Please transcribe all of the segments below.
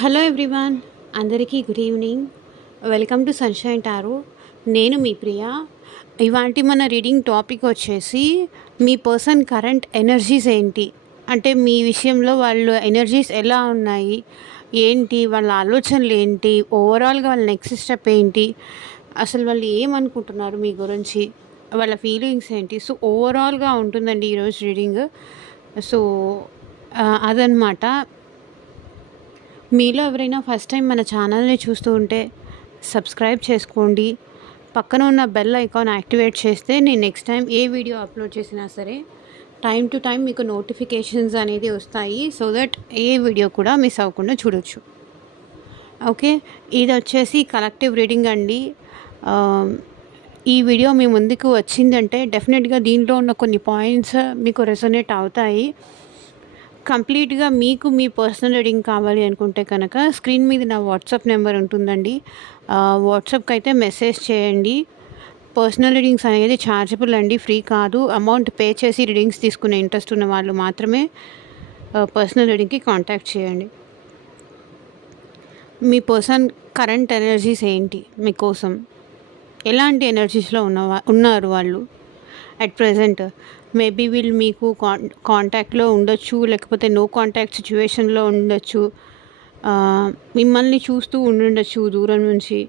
Hello everyone, అందరికీ good evening. Welcome to sunshine tarot. నేను మీ ప్రియా. ఇవాంటి మన రీడింగ్ టాపిక్ వచ్చేసి మీ పర్సన్ కరెంట్ ఎనర్జీస్ ఏంటి, అంటే మీ విషయంలో వాళ్ళు ఎనర్జీస్ ఎలా ఉన్నాయి, ఏంటి వాళ్ళ ఆలోచనలు ఏంటి, ఓవరాల్గా వాళ్ళ నెక్స్ట్ స్టెప్ ఏంటి, అసలు వాళ్ళు ఏమనుకుంటున్నారు మీ గురించి, వాళ్ళ ఫీలింగ్స్ ఏంటి. సో ఓవరాల్గా ఉంటుందండి ఈరోజు రీడింగ్. సో అదనమాట. మీలో ఎవరైనా ఫస్ట్ టైం మన ఛానల్ని చూస్తూ ఉంటే సబ్స్క్రైబ్ చేసుకోండి. పక్కన ఉన్న బెల్ ఐకాన్ యాక్టివేట్ చేస్తే నేను నెక్స్ట్ టైం ఏ వీడియో అప్లోడ్ చేసినా సరే టైం టు టైం మీకు నోటిఫికేషన్స్ అనేది వస్తాయి. సో దట్ ఏ వీడియో కూడా మిస్ అవ్వకుండా చూడొచ్చు. ఓకే, ఇది వచ్చేసి కలెక్టివ్ రీడింగ్ అండి. ఈ వీడియో మీ ముందుకు వచ్చిందంటే డెఫినెట్గా దీంట్లో ఉన్న కొన్ని పాయింట్స్ మీకు రెసొనేట్ అవుతాయి. కంప్లీట్గా మీకు మీ పర్సనల్ రీడింగ్ కావాలి అనుకుంటే కనుక స్క్రీన్ మీద నా వాట్సాప్ నెంబర్ ఉంటుందండి. వాట్సాప్కి అయితే మెసేజ్ చేయండి. పర్సనల్ రీడింగ్స్ అనేది ఛార్జబుల్ అండి, ఫ్రీ కాదు. అమౌంట్ పే చేసి రీడింగ్స్ తీసుకునే ఇంట్రెస్ట్ ఉన్న వాళ్ళు మాత్రమే పర్సనల్ రీడింగ్కి కాంటాక్ట్ చేయండి. మీ పర్సన్ కరెంట్ ఎనర్జీస్ ఏంటి, మీకోసం ఎలాంటి ఎనర్జీస్లో ఉన్నారు వాళ్ళు అట్ ప్రజెంట్. మేబీ వీళ్ళు మీకు కాంటాక్ట్లో ఉండొచ్చు, లేకపోతే నో కాంటాక్ట్ సిచ్యువేషన్లో ఉండొచ్చు, మిమ్మల్ని చూస్తూ ఉండుండొచ్చు దూరం నుంచి.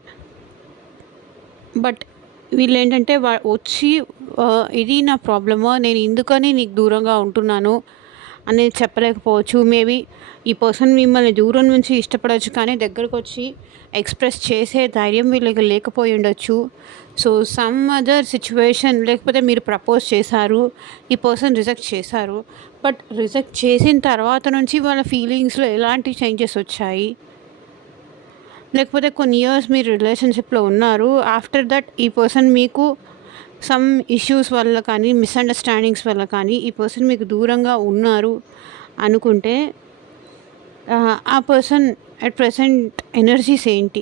బట్ వీళ్ళు ఏంటంటే వచ్చి ఇది నా ప్రాబ్లమా, నేను ఎందుకని నీకు దూరంగా ఉంటున్నాను అనేది చెప్పలేకపోవచ్చు. మేబీ ఈ పర్సన్ మిమ్మల్ని దూరం నుంచి ఇష్టపడవచ్చు, కానీ దగ్గరకు వచ్చి ఎక్స్ప్రెస్ చేసే ధైర్యం వీళ్ళకి లేకపోయి ఉండొచ్చు. సో సమ్ అదర్ సిచ్యువేషన్, లేకపోతే మీరు ప్రపోజ్ చేశారు, ఈ పర్సన్ రిజెక్ట్ చేశారు. బట్ రిజెక్ట్ చేసిన తర్వాత నుంచి వాళ్ళ ఫీలింగ్స్లో ఎలాంటి చేంజెస్ వచ్చాయి, లేకపోతే కొన్ని ఇయర్స్ మీరు రిలేషన్షిప్లో ఉన్నారు, ఆఫ్టర్ దట్ ఈ పర్సన్ మీకు సమ్ ఇష్యూస్ వల్ల కానీ మిస్అండర్స్టాండింగ్స్ వల్ల కానీ ఈ పర్సన్ మీకు దూరంగా ఉన్నారు అనుకుంటే ఆ పర్సన్ అట్ ప్రెసెంట్ ఎనర్జీస్ ఏంటి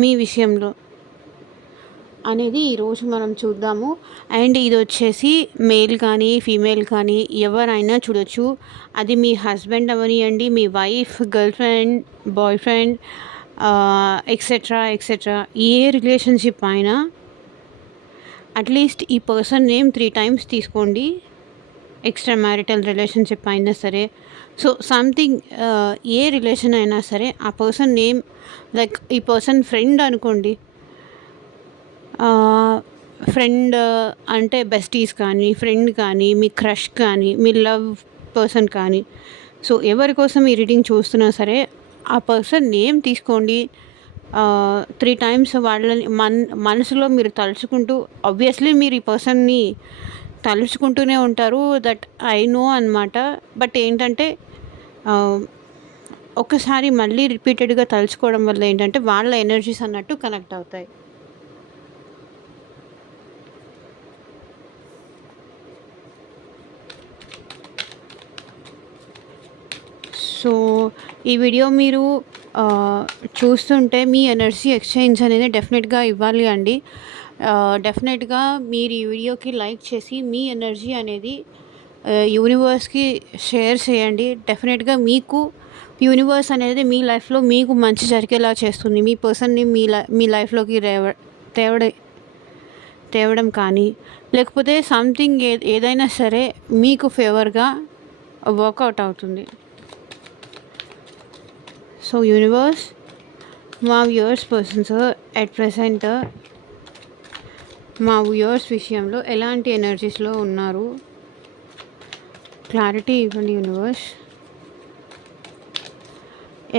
మీ విషయంలో అనేది ఈరోజు మనం చూద్దాము. అండ్ ఇది వచ్చేసి మేల్ కానీ ఫీమేల్ కానీ ఎవరైనా చూడొచ్చు. అది మీ హస్బెండ్ అవనియండి, మీ wife, girlfriend, boyfriend, etcetera etcetera, ఏ రిలేషన్షిప్ అయినా అట్లీస్ట్ ఈ పర్సన్ నేమ్ 3 times తీసుకోండి. ఎక్స్ట్రా మ్యారిటల్ రిలేషన్షిప్ అయినా సరే, సో సంథింగ్ ఏ రిలేషన్ అయినా సరే ఆ పర్సన్ నేమ్, లైక్ ఈ పర్సన్ ఫ్రెండ్ అనుకోండి. ఫ్రెండ్ అంటే బెస్టీస్ కానీ, ఫ్రెండ్ కానీ, మీ క్రష్ కానీ, మీ లవ్ పర్సన్ కానీ, సో ఎవరి కోసం ఈ రీడింగ్ చూస్తున్నా సరే ఆ పర్సన్ నేమ్ తీసుకోండి. 3 times వాళ్ళని మనసులో మీరు తలుచుకుంటూ, ఆబ్వియస్లీ మీరు ఈ పర్సన్ని తలుచుకుంటూనే ఉంటారు, దట్ ఐ నో అనమాట. బట్ ఏంటంటే ఒకసారి మళ్ళీ రిపీటెడ్గా తలుచుకోవడం వల్ల ఏంటంటే వాళ్ళ ఎనర్జీస్ అన్నట్టు కనెక్ట్ అవుతాయి. సో ఈ వీడియో మీరు చూస్తుంటే మీ ఎనర్జీ ఎక్స్చేంజ్ అనేది డెఫినెట్గా ఇవ్వాలి అండి. డెఫినెట్గా మీరు ఈ వీడియోకి లైక్ చేసి మీ ఎనర్జీ అనేది యూనివర్స్కి షేర్ చేయండి. డెఫినెట్గా మీకు యూనివర్స్ అనేది మీ లైఫ్లో మీకు మంచి జరిగేలా చేస్తుంది. మీ పర్సన్ని మీ లైఫ్లోకి తేవడం కానీ, లేకపోతే సంథింగ్ ఏదైనా సరే మీకు ఫేవర్గా వర్కౌట్ అవుతుంది. సో యూనివర్స్, మా వ్యూవర్స్ పర్సన్స్ అట్ ప్రెసెంట్ మా వ్యూవర్స్ విషయంలో ఎలాంటి ఎనర్జీస్లో ఉన్నారు, క్లారిటీ ఇవ్వండి యూనివర్స్.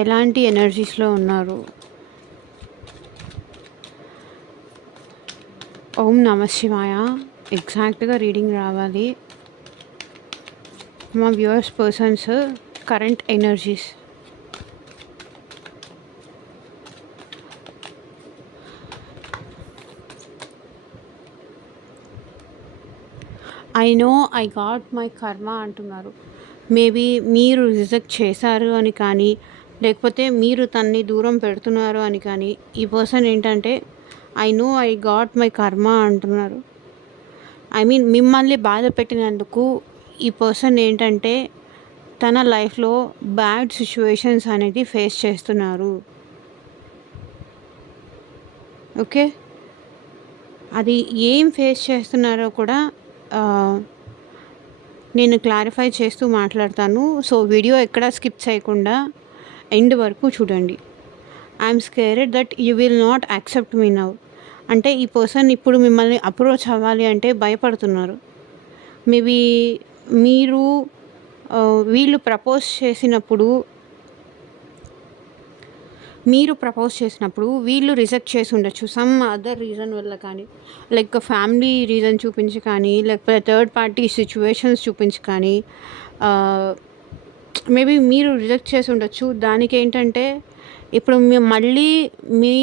ఎలాంటి ఎనర్జీస్లో ఉన్నారు. ఓం నమ శివాయ. ఎగ్జాక్ట్గా రీడింగ్ రావాలి. మా viewers persons current energies. I know I got my కర్మ అంటున్నారు. మేబీ మీరు రిజెక్ట్ చేశారు అని కానీ, లేకపోతే మీరు తన్ని దూరం పెడుతున్నారు అని కానీ, ఈ పర్సన్ ఏంటంటే I know I got my కర్మ అంటున్నారు. ఐ మీన్ మిమ్మల్ని బాధ పెట్టినందుకు ఈ పర్సన్ ఏంటంటే తన లైఫ్లో బ్యాడ్ సిచ్యువేషన్స్ అనేది ఫేస్ చేస్తున్నారు. ఓకే. అది ఏం ఫేస్ చేస్తున్నారో కూడా నేను క్లారిఫై చేస్తూ మాట్లాడతాను. సో వీడియో ఎక్కడా స్కిప్ చేయకుండా ఎండ్ వరకు చూడండి. I'm scared that you will not accept me now. అంటే ఈ పర్సన్ ఇప్పుడు మిమ్మల్ని అప్రోచ్ అవ్వాలి అంటే భయపడుతున్నారు. మేబీ మీరు వీళ్ళు ప్రపోజ్ చేసినప్పుడు వీళ్ళు రిజెక్ట్ చేసి ఉండొచ్చు సమ్ అదర్ రీజన్ వల్ల, కానీ లైక్ ఫ్యామిలీ రీజన్ చూపించి కానీ, లేకపోతే థర్డ్ పార్టీ సిచ్యువేషన్స్ చూపించి కానీ మేబీ మీరు రిజెక్ట్ చేసి ఉండొచ్చు. దానికి ఏంటంటే ఇప్పుడు మళ్ళీ మీ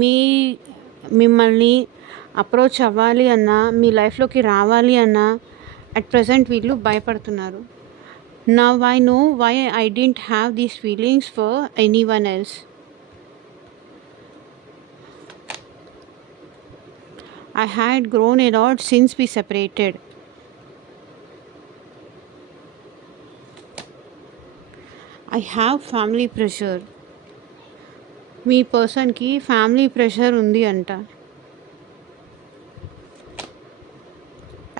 మీ మిమ్మల్ని అప్రోచ్ అవ్వాలి అన్నా, మీ లైఫ్లోకి రావాలి అన్నా అట్ ప్రజెంట్ వీళ్ళు భయపడుతున్నారు. Now I know why I don't have these feelings for anyone else. I had grown a lot since we separated. I have family pressure. మీ పర్సన్కి ఫ్యామిలీ ప్రెషర్ ఉంది అంట.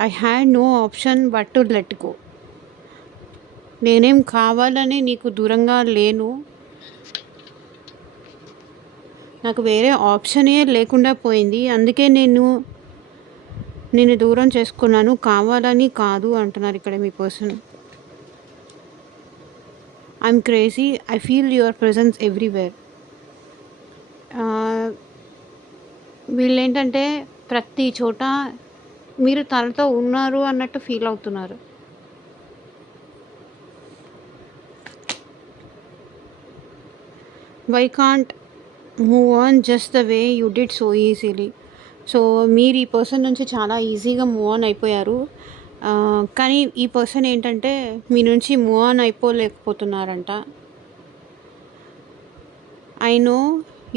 I had no option but to let go. నేనేం కావాలని నీకు దూరంగా లేను, నాకు వేరే ఆప్షనే లేకుండా పోయింది, అందుకే నేను దూరం చేసుకున్నాను, కావాలని కాదు అంటున్నారు ఇక్కడ మీ person. I'm crazy, I feel your presence everywhere. వీళ్ళేంటంటే ప్రతి చోట మీరు తనతో ఉన్నారు అన్నట్టు ఫీల్ అవుతున్నారు. Why can't move on just the way you did so easily. So మీరు ఈ పర్సన్ నుంచి చాలా ఈజీగా మూవ్ ఆన్ అయిపోయారు, కానీ ఈ పర్సన్ ఏంటంటే మీ నుంచి మూవ్ ఆన్ అయిపోలేకపోతున్నారంట. I know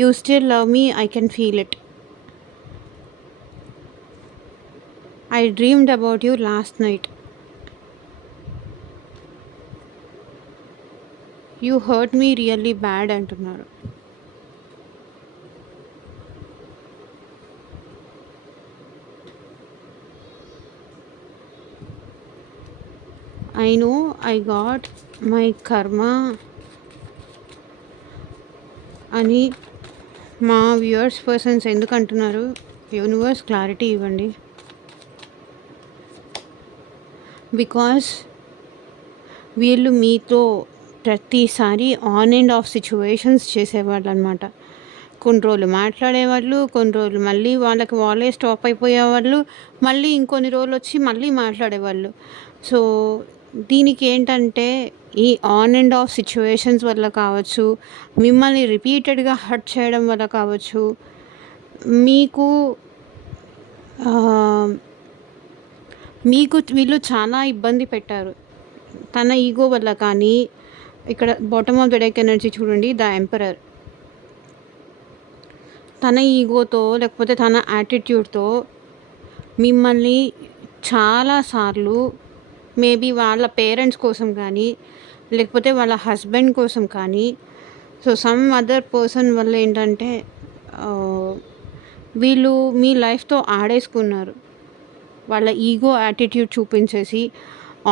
you still love me, I can feel it. I dreamed about you last night. You hurt me really bad అంటున్నారు. I know I got my karma అని మా వ్యూవర్స్ పర్సన్స్ ఎందుకు అంటున్నారు? Universe clarity ఇవ్వండి. Because వీళ్ళు మీతో ప్రతిసారి on and off situations చేసేవాళ్ళు అనమాట. కొన్ని రోజులు మాట్లాడేవాళ్ళు, కొన్ని రోజులు మళ్ళీ వాళ్ళే స్టాప్ అయిపోయేవాళ్ళు, మళ్ళీ ఇంకొన్ని రోజులు వచ్చి మళ్ళీ మాట్లాడేవాళ్ళు. సో దీనికి ఏంటంటే ఈ ఆన్ అండ్ ఆఫ్ సిచ్యువేషన్స్ వల్ల కావచ్చు, మిమ్మల్ని రిపీటెడ్గా హర్ట్ చేయడం వల్ల కావచ్చు, మీకు వీళ్ళు చాలా ఇబ్బంది పెట్టారు. తన ఈగో వల్ల కానీ, ఇక్కడ bottom of the deck energy చూడండి, ద ఎంపరర్. తన ఈగోతో లేకపోతే తన యాటిట్యూడ్తో మిమ్మల్ని చాలాసార్లు మేబీ వాళ్ళ పేరెంట్స్ కోసం కానీ, లేకపోతే వాళ్ళ హస్బెండ్ కోసం కానీ, సో సమ్ అదర్ పర్సన్ వల్ల ఏంటంటే వీళ్ళు మీ లైఫ్తో ఆడేసుకున్నారు. వాళ్ళ ఈగో యాటిట్యూడ్ చూపించేసి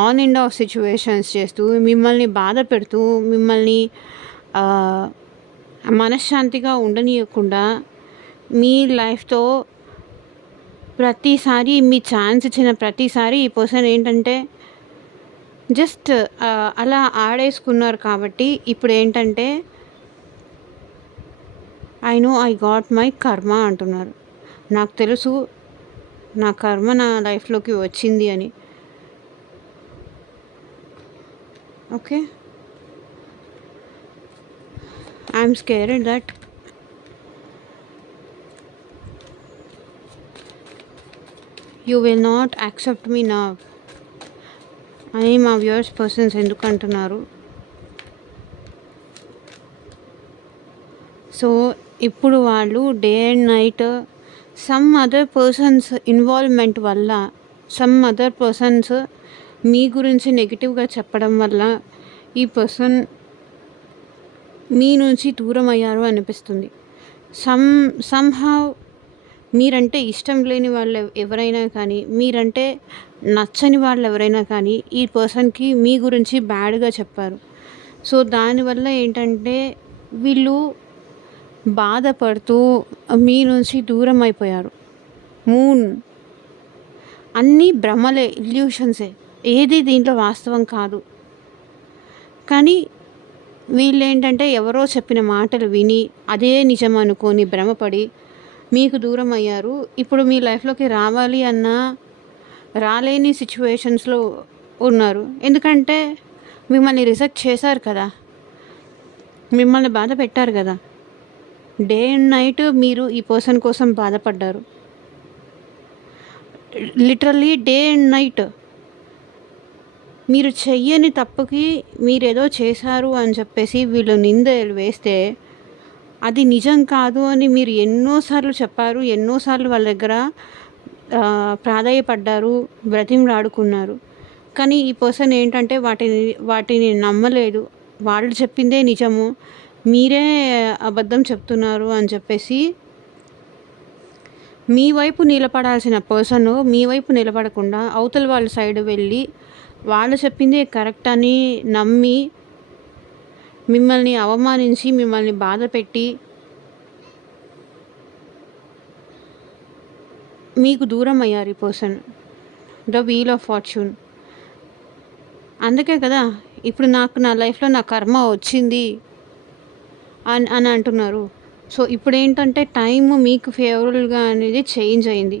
ఆన్ అండ్ ఆఫ్ సిచ్యువేషన్స్ చేస్తూ, మిమ్మల్ని బాధ పెడుతూ, మిమ్మల్ని మనశ్శాంతిగా ఉండనీయకుండా మీ లైఫ్తో ప్రతిసారి మీ ఛాన్స్ ఇచ్చిన ప్రతిసారి ఈ పర్సన్ ఏంటంటే జస్ట్ అలా ఆడేసుకున్నారు. కాబట్టి ఇప్పుడు ఏంటంటే I know I got my కర్మ అంటున్నారు. నాకు తెలుసు నా కర్మ నా లైఫ్లోకి వచ్చింది అని. Okay, I'm scared that you will not accept me now అని మా వ్యూవర్స్ పర్సన్స్ ఎందుకు అంటున్నారు? సో ఇప్పుడు వాళ్ళు day and night some other persons involvement వల్ల, సమ్ అదర్ పర్సన్స్ మీ గురించి నెగిటివ్గా చెప్పడం వల్ల ఈ పర్సన్ మీ నుంచి దూరం అయ్యారు అనిపిస్తుంది. సమ్‌హౌ మీరంటే ఇష్టం లేని వాళ్ళు ఎవరైనా కానీ, మీరంటే నచ్చని వాళ్ళు ఎవరైనా కానీ, ఈ పర్సన్‌కి మీ గురించి బ్యాడ్‌గా చెప్పారు. సో, దానివల్ల ఏంటంటే వీళ్ళు బాధపడుతూ మీ నుంచి దూరం అయిపోయారు. మూన్ అన్నీ భ్రమలే, ఇల్యూషన్సే. ఏది దీంట్లో వాస్తవం కాదు. కానీ వీళ్ళేంటంటే ఎవరో చెప్పిన మాటలు విని, అదే నిజం అనుకోని భ్రమపడి మీకు దూరం అయ్యారు. ఇప్పుడు మీ లైఫ్‌లోకి రావాలి అన్నా రాలేని సిట్యుయేషన్స్‌లో ఉన్నారు. ఎందుకంటే మిమ్మల్ని రిజెక్ట్ చేశారు కదా! మిమ్మల్ని బాధ పెట్టారు కదా! డే అండ్ నైట్ మీరు ఈ పర్సన్ కోసం బాధపడ్డారు. Literally day and night. మీరు చెయ్యని తప్పుకి మీరేదో చేశారు అని చెప్పేసి వీళ్ళు నిందలు వేస్తే, అది నిజం కాదు అని మీరు ఎన్నో సార్లు చెప్పారు. ఎన్నో సార్లు వాళ్ళ దగ్గర ప్రాధేయపడ్డారు, బ్రతిమలాడుకున్నారు. కానీ ఈ పర్సన్ ఏంటంటే వాటిని నమ్మలేదు. వాళ్ళు చెప్పిందే నిజము, మీరే అబద్ధం చెప్తున్నారు అని చెప్పేసి మీ వైపు నిలబడాల్సిన పర్సన్ మీ వైపు నిలబడకుండా అవతల వాళ్ళ సైడ్ వెళ్ళి వాళ్ళు చెప్పిందే కరెక్ట్ అని నమ్మి మిమ్మల్ని అవమానించి, మిమ్మల్ని బాధపెట్టి మీకు దూరం అయ్యారు ఈ person. The wheel of fortune. అందుకే కదా ఇప్పుడు నా లైఫ్‌లో నా కర్మ వచ్చింది అని అని అంటున్నారు. సో, ఇప్పుడేంటంటే టైము మీకు ఫేవరబుల్‌గా అనేది చేంజ్ అయింది.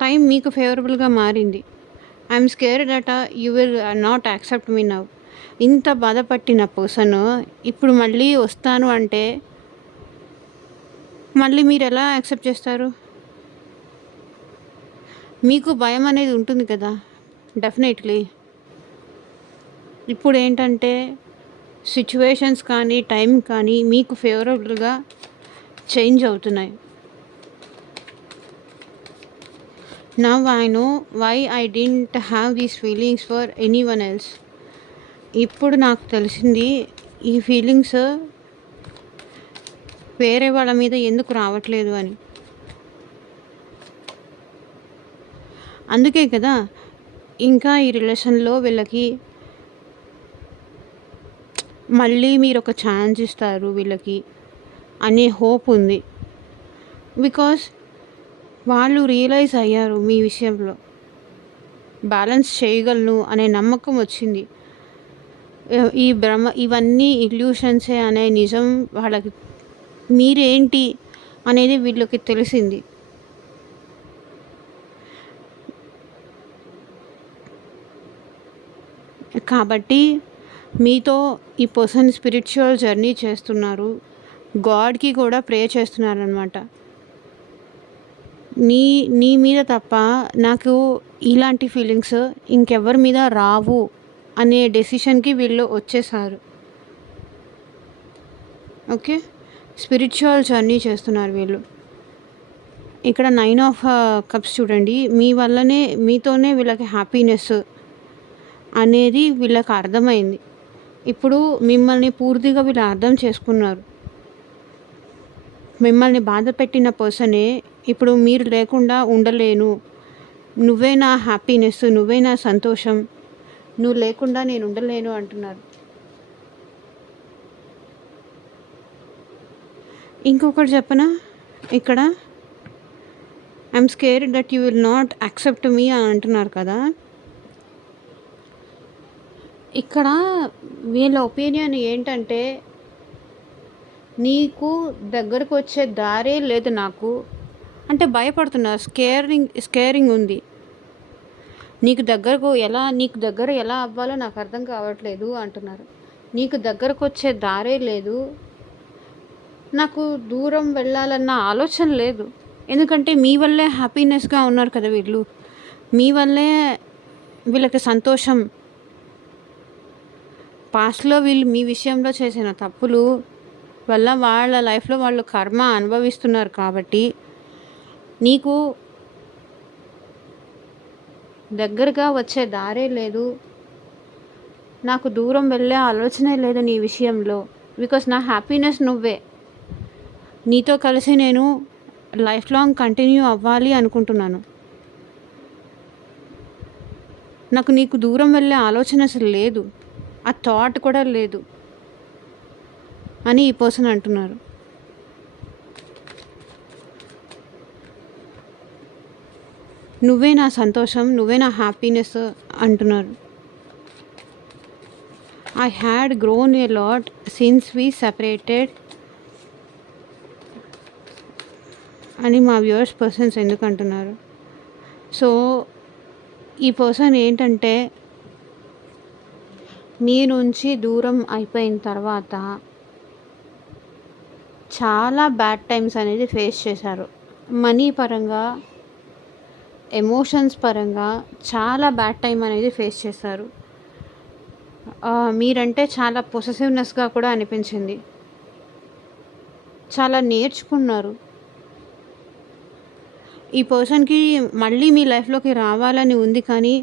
టైం మీకు ఫేవరబుల్‌గా మారింది. I'm scared that you will not accept me now. ఇంత బాధపట్టిన పర్సన్ ఇప్పుడు మళ్ళీ వస్తాను అంటే మళ్ళీ మీరెలా యాక్సెప్ట్ చేస్తారు? మీకు భయం అనేది ఉంటుంది కదా! డెఫినెట్‌లీ. ఇప్పుడేంటంటే సిట్యుయేషన్స్ కానీ, టైం కానీ మీకు ఫేవరబుల్‌గా చేంజ్ అవుతున్నాయి. Now I know why I didn't have these feelings for anyone else. ఇప్పుడు నాకు తెలిసింది ఈ ఫీలింగ్స్ వేరే వాళ్ళ మీద ఎందుకు రావట్లేదు అని. అందుకే కదా ఇంకా ఈ రిలేషన్‌లో వీళ్ళకి మళ్ళీ మీరొక ఛాన్స్ ఇస్తారు వీళ్ళకి అనే హోప్ ఉంది. బికాస్ వాళ్ళు రియలైజ్ అయ్యారు మీ విషయంలో. బ్యాలెన్స్ చేయగలను అనే నమ్మకం వచ్చింది. ఈ భ్రమ ఇవన్నీ ఇల్యూషన్సే అనే నిజం వాళ్ళకి మీరేంటి అనేది వీళ్ళకి తెలిసింది. కాబట్టి మీతో ఈ పర్సన్ స్పిరిచువల్ జర్నీ చేస్తున్నారు. గాడ్‌కి కూడా ప్రే చేస్తున్నారనమాట. నీ మీద తప్ప నాకు ఇలాంటి ఫీలింగ్స్ ఇంకెవ్వరి మీద రావు అనే డెసిషన్‌కి వీళ్ళు వచ్చేసారు. ఓకే. స్పిరిచువల్ జర్నీ చేస్తున్నారు వీళ్ళు. ఇక్కడ 9 ఆఫ్ కప్స్ చూడండి. మీ వల్లనే మీతోనే వీళ్ళకి హ్యాపీనెస్ అనేది వీళ్ళకి అర్థమైంది. ఇప్పుడు మిమ్మల్ని పూర్తిగా వీళ్ళు అర్థం చేసుకున్నారు. మిమ్మల్ని బాధపెట్టిన పర్సనే ఇప్పుడు మీరు లేకుండా ఉండలేను, నువ్వే నా హ్యాపీనెస్, నువ్వే నా సంతోషం, నువ్వు లేకుండా నేను ఉండలేను అంటున్నారు. ఇంకొకటి చెప్పనా? ఇక్కడ I'm scared that you will not accept me అని అంటున్నారు కదా! ఇక్కడ వీళ్ళ ఒపీనియన్ ఏంటంటే, నీకు దగ్గరకు వచ్చే దారే లేదు నాకు అంటే భయపడుతున్నారు. స్కేరింగ్ ఉంది. నీకు దగ్గర ఎలా అవ్వాలో నాకు అర్థం కావట్లేదు అంటున్నారు. నీకు దగ్గరకు వచ్చే దారే లేదు, నాకు దూరం వెళ్ళాలన్న ఆలోచన లేదు. ఎందుకంటే మీ వల్లే హ్యాపీనెస్గా ఉన్నారు కదా వీళ్ళు. మీ వల్లే వీళ్ళకి సంతోషం. పాస్ట్‌లో వీళ్ళు మీ విషయంలో చేసిన తప్పులు వల్ల వాళ్ళ లైఫ్‌లో వాళ్ళు కర్మ అనుభవిస్తున్నారు కాబట్టి నీకు దగ్గరగా వచ్చే దారే లేదు. నాకు దూరం వెళ్ళే ఆలోచనే లేదు నీ విషయంలో. బికాస్ నా హ్యాపీనెస్ నువ్వే. నీతో కలిసి నేను లైఫ్ లాంగ్ కంటిన్యూ అవ్వాలి అనుకుంటున్నాను. నాకు నీకు దూరం వెళ్ళే ఆలోచన అసలు లేదు. ఆ థాట్ కూడా లేదు అని ఈ పర్సన్ అంటున్నారు. నువ్వే నా సంతోషం, నువ్వే నా హ్యాపీనెస్ అంటున్నారు. I had grown a lot since we separated అని మా వ్యూవర్స్ పర్సన్స్ ఎందుకు అంటున్నారు. సో ఈ పర్సన్ ఏంటంటే మీ నుంచి దూరం అయిపోయిన తర్వాత చాలా బ్యాడ్ టైమ్స్ అనేది ఫేస్ చేశారు. మనీ పరంగా, ఎమోషన్స్ పరంగా చాలా బ్యాడ్ టైం అనేది ఫేస్ చేశారు. మీరంటే చాలా పొసెసివ్నెస్గా కూడా అనిపించింది. చాలా నేర్చుకున్నారు. ఈ పర్సన్కి మళ్ళీ మీ లైఫ్లోకి రావాలని ఉంది, కానీ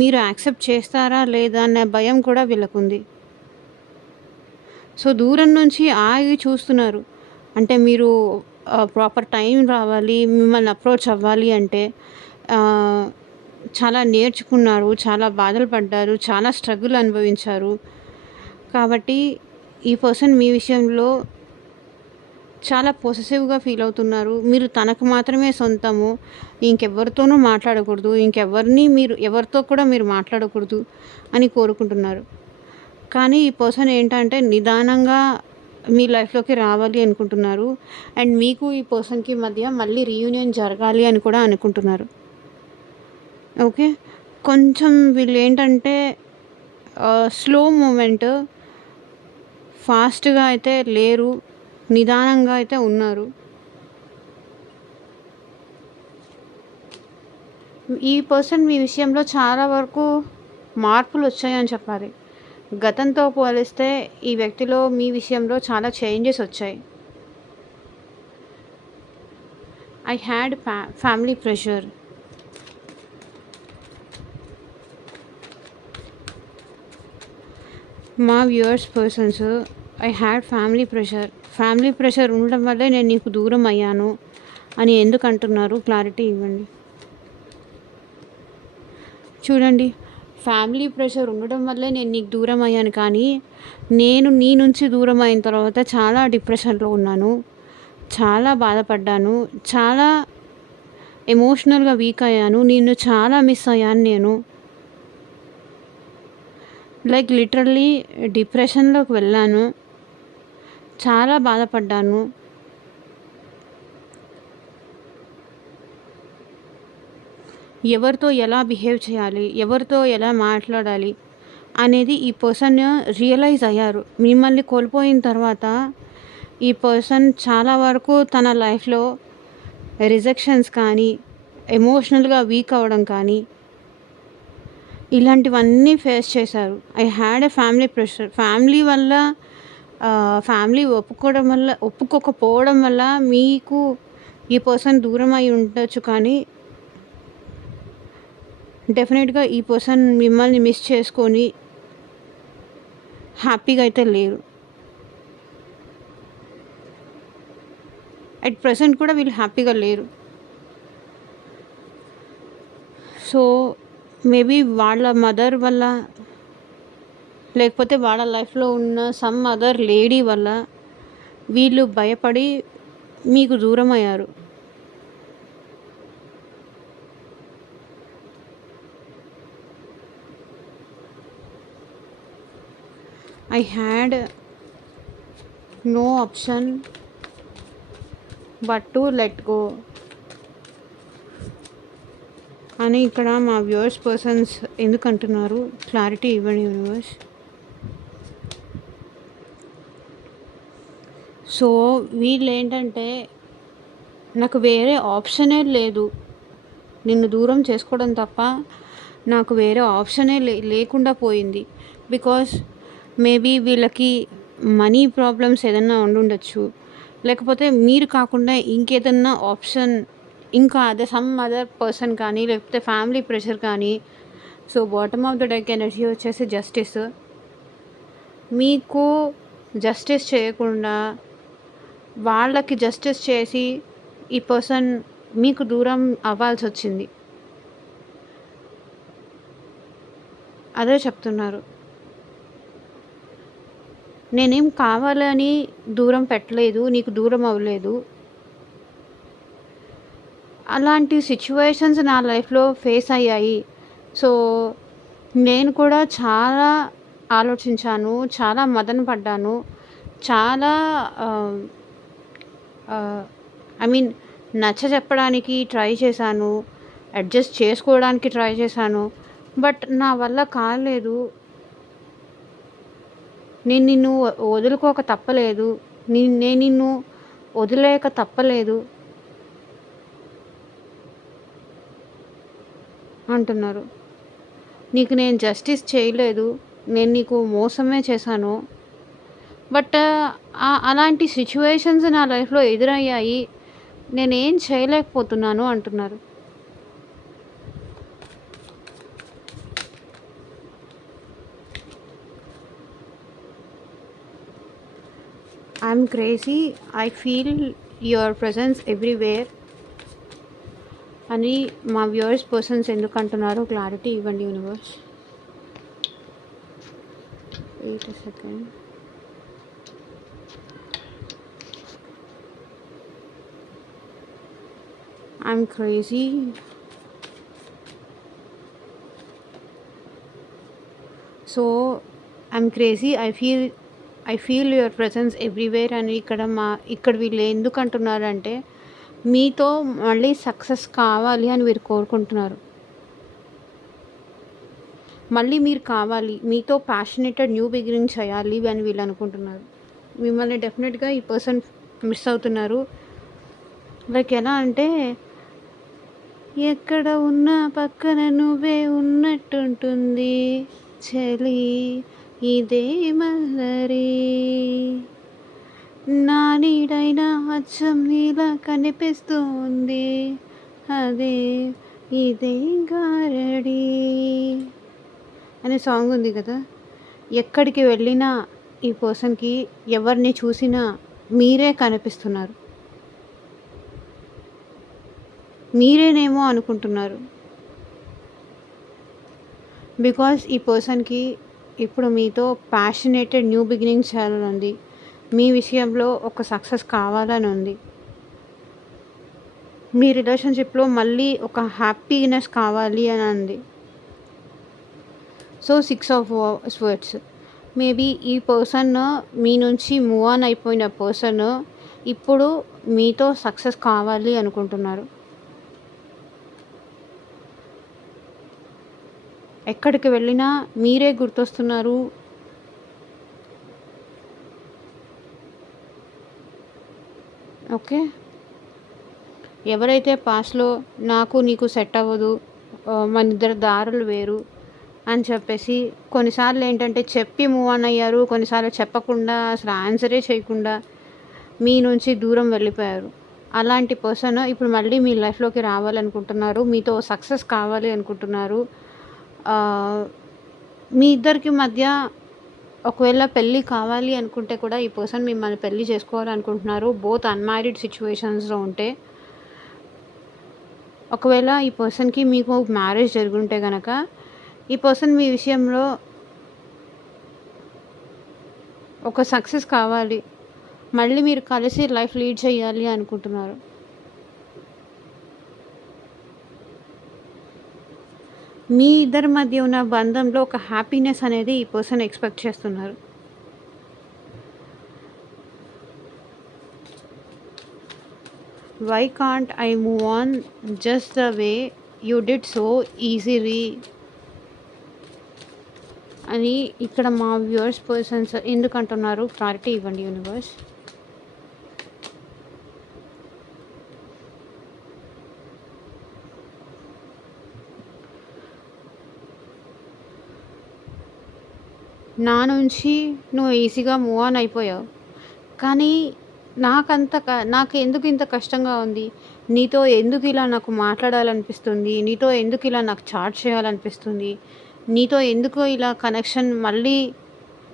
మీరు యాక్సెప్ట్ చేస్తారా లేదా అనే భయం కూడా వీళ్ళకుంది. సో దూరం నుంచి ఆగి చూస్తున్నారు. అంటే మీరు ప్రాపర్ టైం రావాలి, మిమ్మల్ని అప్రోచ్ అవ్వాలి అంటే చాలా నేర్చుకున్నారు, చాలా బాధలు పడ్డారు, చాలా స్ట్రగుల్ అనుభవించారు. కాబట్టి ఈ పర్సన్ మీ విషయంలో చాలా పొసెసివ్గా ఫీల్ అవుతున్నారు. మీరు తనకు మాత్రమే సొంతము, ఇంకెవరితోనూ మాట్లాడకూడదు, మీరు ఎవరితో కూడా మీరు మాట్లాడకూడదు అని కోరుకుంటున్నారు. కానీ ఈ పర్సన్ ఏంటంటే నిదానంగా మీ లైఫ్లోకి రావాలి అనుకుంటున్నారు. అండ్ మీకు ఈ పర్సన్కి మధ్య మళ్ళీ రీయూనియన్ జరగాలి అని కూడా అనుకుంటున్నారు. ఓకే, కొంచెం వీళ్ళు ఏంటంటే స్లో మూమెంట్, ఫాస్ట్గా అయితే లేరు, నిదానంగా అయితే ఉన్నారు. ఈ పర్సన్ మీ విషయంలో చాలా వరకు మార్పులు వచ్చాయని చెప్పాలి. గతంతో పోలిస్తే ఈ వ్యక్తిలో మీ విషయంలో చాలా చేంజెస్ వచ్చాయి. I had family pressure. మా viewers persons, I had family pressure ఉండడం వల్లే నేను నీకు దూరం అయ్యాను అని ఎందుకు అంటున్నారు, క్లారిటీ ఇవ్వండి. చూడండి, ఫ్యామిలీ ప్రెషర్ ఉండడం వల్లే నేను నీకు దూరం అయ్యాను, కానీ నేను నీ నుంచి దూరం అయిన తర్వాత చాలా డిప్రెషన్లో ఉన్నాను, చాలా బాధపడ్డాను, చాలా ఎమోషనల్గా వీక్ అయ్యాను, నిన్ను చాలా మిస్ అయ్యాను నేను. లైక్ లిటరల్లీ డిప్రెషన్లోకి వెళ్ళాను, చాలా బాధపడ్డాను. ఎవరితో ఎలా బిహేవ్ చేయాలి, ఎవరితో ఎలా మాట్లాడాలి అనేది ఈ పర్సన్ రియలైజ్ అయ్యారు. మిమ్మల్ని కోల్పోయిన తర్వాత ఈ పర్సన్ చాలా వరకు తన లైఫ్లో రిజెక్షన్స్ కానీ, ఎమోషనల్గా వీక్ అవ్వడం కానీ, ఇలాంటివన్నీ ఫేస్ చేశారు. I had a family pressure. Family ఒప్పుకోకపోవడం వల్ల మీకు ఈ పర్సన్ దూరం అయి ఉండొచ్చు, కానీ డెఫినెట్గా ఈ పర్సన్ మిమ్మల్ని మిస్ చేసుకొని హ్యాపీగా అయితే లేరు. అట్ ప్రెసెంట్ కూడా వీళ్ళు హ్యాపీగా లేరు. సో మేబీ వాళ్ళ మదర్ వల్ల, లేకపోతే వాళ్ళ లైఫ్లో ఉన్న సమ్ అదర్ లేడీ వల్ల వీళ్ళు భయపడి మీకు దూరం అయ్యారు. I had no option but to let go అని ఇక్కడ మా వ్యూవర్స్ పర్సన్స్ ఎందుకు అంటున్నారు, క్లారిటీ ఇవ్వండి యూనివర్స్. సో వీళ్ళు ఏంటంటే నాకు వేరే ఆప్షనే లేదు, నిన్ను దూరం చేసుకోవడం తప్ప నాకు వేరే ఆప్షనే లేకుండా పోయింది. బికాస్ మేబీ వీళ్ళకి మనీ ప్రాబ్లమ్స్ ఏదన్నా ఉండుండొచ్చు, లేకపోతే మీరు కాకుండా ఇంకేదన్నా ఆప్షన్, ఇంకా అదే సమ్ అదర్ పర్సన్ కానీ, లేకపోతే ఫ్యామిలీ ప్రెషర్ కానీ. So bottom of the deck energy వచ్చేసి జస్టిస్. మీకు జస్టిస్ చేయకుండా వాళ్ళకి జస్టిస్ చేసి ఈ పర్సన్ మీకు దూరం అవ్వాల్సొచ్చింది. అదే చెప్తున్నారు. నేనేం కావాలని దూరం పెట్టలేదు. నీకు దూరం అవ్వలేదు. అలాంటి సిట్యుయేషన్స్ నా లైఫ్‌లో ఫేస్ అయ్యాయి. సో, నేను కూడా చాలా ఆలోచించాను. చాలా మదన పడ్డాను. చాలా ఆహ్, ఆహ్, ఐ మీన్ నచ్చజెప్పడానికి ట్రై చేశాను. అడ్జస్ట్ చేసుకోవడానికి ట్రై చేశాను. బట్ నా వల్ల కాలేదు. నేను నిన్ను వదులుకోక తప్పలేదు. నేను నిన్ను వదిలేయక తప్పలేదు అంటున్నారు. నీకు నేను జస్టిస్ చేయలేదు. నేను నీకు మోసమే చేశాను. బట్ అలాంటి సిట్యుయేషన్స్ నా లైఫ్‌లో ఎదురయ్యాయి. నేనేం చేయలేకపోతున్నాను అంటున్నారు. I'm crazy. I feel your presence everywhere అని మా వ్యూవర్స్ పర్సన్స్ ఎందుకు అంటున్నారో క్లారిటీ ఇవ్వండి universe. Wait a second. I'm crazy. So I'm crazy. I feel your presence everywhere అని ఇక్కడ వీళ్ళు ఎందుకు అంటున్నారంటే మీతో మళ్ళీ సక్సెస్ కావాలి అని వీరు కోరుకుంటున్నారు. మళ్ళీ మీరు కావాలి. మీతో ప్యాషనేటెడ్ న్యూ బిగినింగ్ చేయాలి అని వీళ్ళు అనుకుంటున్నారు. మిమ్మల్ని డెఫినెట్‌గా ఈ పర్సన్ మిస్ అవుతున్నారు. లైక్ ఎలా అంటే ఎక్కడ ఉన్నా పక్కన నువ్వే ఉన్నట్టుంటుంది చలి ఇదే మల్లరి నా నీడైనా అచ్చం నీలా కనిపిస్తుంది అదే ఇదే గారడి అనే సాంగ్ ఉంది కదా. ఎక్కడికి వెళ్ళినా ఈ పర్సన్కి ఎవరిని చూసినా మీరే కనిపిస్తున్నారు. మీరేనేమో అనుకుంటున్నారు. బికాజ్ ఈ పర్సన్కి ఇప్పుడు మీతో ప్యాషనేటెడ్ న్యూ బిగినింగ్ చేయాలని ఉంది. మీ విషయంలో ఒక సక్సెస్ కావాలని ఉంది. మీ రిలేషన్షిప్లో మళ్ళీ ఒక హ్యాపీనెస్ కావాలి అని ఉంది. So 6 of swords. మేబీ ఈ పర్సన్ మీ నుంచి మూవ్ ఆన్ అయిపోయిన పర్సన్ ఇప్పుడు మీతో సక్సెస్ కావాలి అనుకుంటున్నారు. ఎక్కడికి వెళ్ళినా మీరే గుర్తొస్తున్నారు. ఓకే. ఎవరైతే పాస్ట్‌లో నాకు నీకు సెట్ అవ్వదు, మన ఇద్దరి దారులు వేరు అని చెప్పేసి కొన్నిసార్లు ఏంటంటే చెప్పి మూవ్ ఆన్ అయ్యారు. కొన్నిసార్లు చెప్పకుండా అసలు ఆన్సరే చేయకుండా మీ నుంచి దూరం వెళ్ళిపోయారు. అలాంటి పర్సన్ ఇప్పుడు మళ్ళీ మీ లైఫ్‌లోకి రావాలనుకుంటున్నారు. మీతో సక్సెస్ కావాలి అనుకుంటున్నారు. మీ ఇద్దరికి మధ్య ఒకవేళ పెళ్ళి కావాలి అనుకుంటే కూడా ఈ పర్సన్ మిమ్మల్ని పెళ్ళి చేసుకోవాలనుకుంటున్నారు. బోత్ అన్‌మ్యారీడ్ సిట్యుయేషన్స్‌లో ఉంటే. ఒకవేళ ఈ పర్సన్‌కి మీకు మ్యారేజ్ జరుగుంటే గనక ఈ పర్సన్ మీ విషయంలో ఒక సక్సెస్ కావాలి. మళ్ళీ మీరు కలిసి లైఫ్ లీడ్ చేయాలి అనుకుంటున్నారు. మీ ఇద్దరి మధ్య ఉన్న బంధంలో ఒక హ్యాపీనెస్ అనేది ఈ పర్సన్ ఎక్స్‌పెక్ట్ చేస్తున్నారు. Why can't I move on just the way you did so easily అని ఇక్కడ మా వ్యూవర్స్ పర్సన్స్ ఎందుకు అంటున్నారు క్లారిటీ ఇవ్వండి యూనివర్స్. నా నుంచి నువ్వు ఈజీగా మూవ్ ఆన్ అయిపోయావు. కానీ నాకు ఎందుకు ఇంత కష్టంగా ఉంది? నీతో ఎందుకు ఇలా నాకు మాట్లాడాలనిపిస్తుంది? నీతో ఎందుకు ఇలా నాకు చాట్ చేయాలనిపిస్తుంది? నీతో ఎందుకు ఇలా కనెక్షన్ మళ్ళీ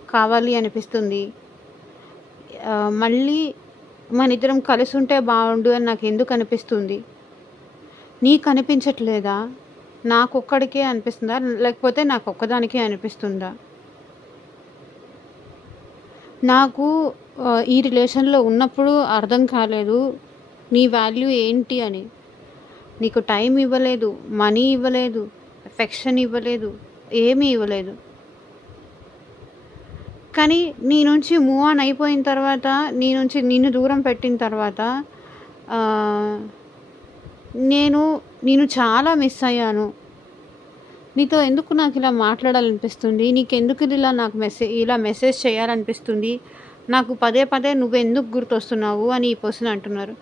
కావాలి అనిపిస్తుంది. మళ్ళీ మనిద్దరం కలిసుంటే బావుండు అని నాకెందుకు అనిపిస్తుంది. నీకనిపించట్లేదా? నాకొక్కడికే అనిపిస్తుందా? లేకపోతే నాకొక్కదానికే అనిపిస్తుందా? నాకు ఈ రిలేషన్‌లో ఉన్నప్పుడు అర్థం కాలేదు. నీ వాల్యూ ఏంటి అని. నీకు టైం ఇవ్వలేదు, మనీ ఇవ్వలేదు, ఎఫెక్షన్ ఇవ్వలేదు, ఏమీ ఇవ్వలేదు. కానీ నీ నుంచి మూవ్ ఆన్ అయిపోయిన తర్వాత, నీ నుంచి నిన్ను దూరం పెట్టిన తర్వాత ఆహ్, నేను నిన్ను చాలా మిస్ అయ్యాను. నీతో ఎందుకు నాకిలా మాట్లాడాలనిపిస్తుంది? నీకెందుకు నాకు ఇలా మెసేజ్ చేయాలనిపిస్తుంది? నాకు పదే పదే నువ్వెందుకు గుర్తొస్తున్నావు అని ఈ పర్సన్ అంటున్నారు.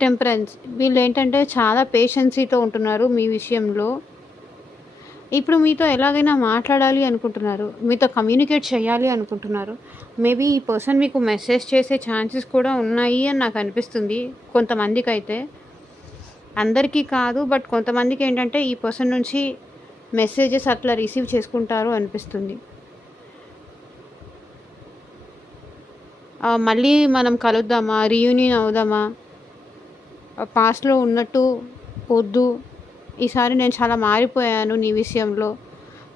టెంపరెన్స్ వీళ్ళేంటంటే చాలా పేషెన్సీతో ఉంటున్నారు మీ విషయంలో. ఇప్పుడు మీతో ఎలాగైనా మాట్లాడాలి అనుకుంటున్నారు. మీతో కమ్యూనికేట్ చేయాలి అనుకుంటున్నారు. మేబీ ఈ పర్సన్ మీకు మెసేజ్ చేసే ఛాన్సెస్ కూడా ఉన్నాయి అని నాకనిపిస్తుంది కొంతమందికైతే. అందరికీ కాదు. బట్ కొంతమందికేంటంటే ఈ పర్సన్ నుంచి మెసేజెస్ అట్లా రిసీవ్ చేసుకుంటారు అనిపిస్తుంది. మళ్ళీ మనం కలుద్దామా? రీయూనియన్ అవుదామా? పాస్ట్‌లో ఉన్నట్టు వద్దు. ఈసారి నేను చాలా మారిపోయాను నీ విషయంలో.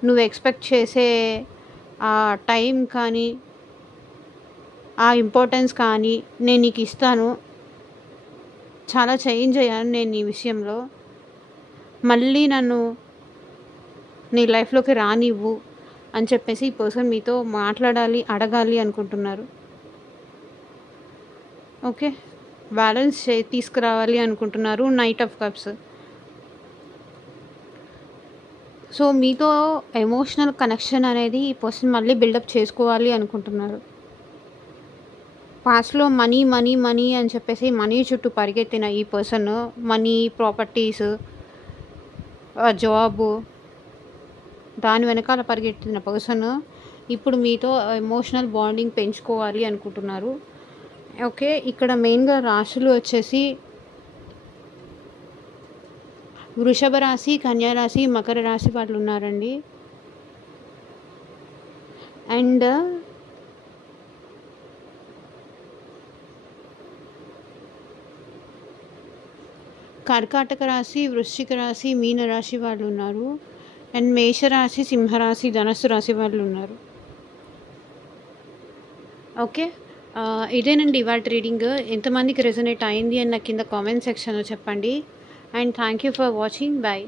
నువ్వు ఎక్స్‌పెక్ట్ చేసే టైం కానీ, ఆ ఇంపార్టెన్స్ కానీ నేను నీకిస్తాను. చాలా చేంజ్ అయ్యాను నేను నీ విషయంలో. మళ్ళీ నన్ను నీ లైఫ్‌లోకి రానివ్వు అని చెప్పేసి ఈ పర్సన్ మీతో మాట్లాడాలి, అడగాలి అనుకుంటున్నారు. ఓకే. బ్యాలెన్స్ తీసుకురావాలి అనుకుంటున్నారు. Knight of cups. సో, మీతో ఎమోషనల్ కనెక్షన్ అనేది ఈ పర్సన్ మళ్ళీ బిల్డప్ చేసుకోవాలి అనుకుంటున్నారు. పాస్ట్‌లో మనీ, మనీ, మనీ అని చెప్పేసి మనీ చుట్టూ పరిగెత్తిన ఈ పర్సన్ మనీ, ప్రాపర్టీస్, జాబు దాని వెనకాల పరిగెత్తిన పర్సన్ ఇప్పుడు మీతో ఎమోషనల్ బాండింగ్ పెంచుకోవాలి అనుకుంటున్నారు. ఓకే. ఇక్కడ మెయిన్‌గా రాశులు వచ్చేసి వృషభ రాశి, కన్యా రాశి, మకర రాశి వాళ్ళు ఉన్నారండి. అండ్ కర్కాటక రాశి, వృశ్చిక రాశి, మీన రాశి వాళ్ళు ఉన్నారు. అండ్ మేషరాశి, సింహరాశి, ధనస్సు రాశి వాళ్ళు ఉన్నారు. ఓకే. ఇదేనండి ఇవాల్టి రీడింగ్. ఎంతమందికి రెజొనేట్ అయింది అని నాకు కింద కామెంట్ సెక్షన్‌లో చెప్పండి. And thank you for watching. By.